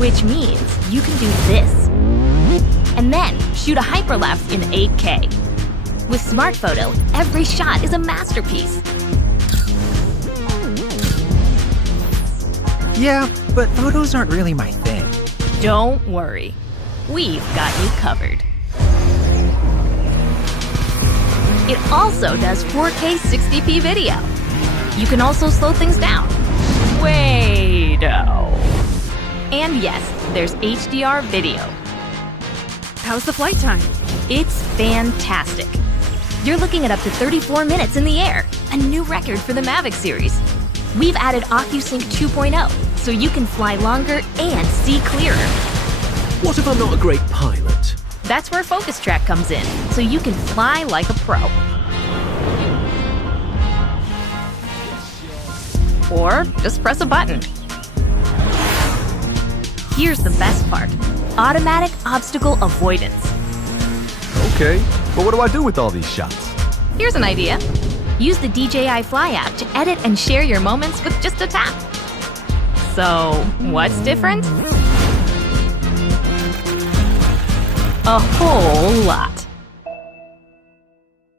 which means you can do this. And then shoot a hyperlapse in 8K. With Smart Photo, every shot is a masterpiece. Yeah, but photos aren't really my thing. Don't worry. We've got you covered. It also does 4K 60p video. You can also slow things down. Way-do. And yes, there's HDR video. How's the flight time? It's fantastic. You're looking at up to 34 minutes in the air, a new record for the Mavic series. We've added OcuSync 2.0, so you can fly longer and see clearer. What if I'm not a great pilot? That's where Focus Track comes in, so you can fly like a pro. Or just press a button. Here's the best part. Automatic obstacle avoidance. Okay, but what do I do with all these shots? Here's an idea. Use the DJI Fly app to edit and share your moments with just a tap. So, what's different? A whole lot.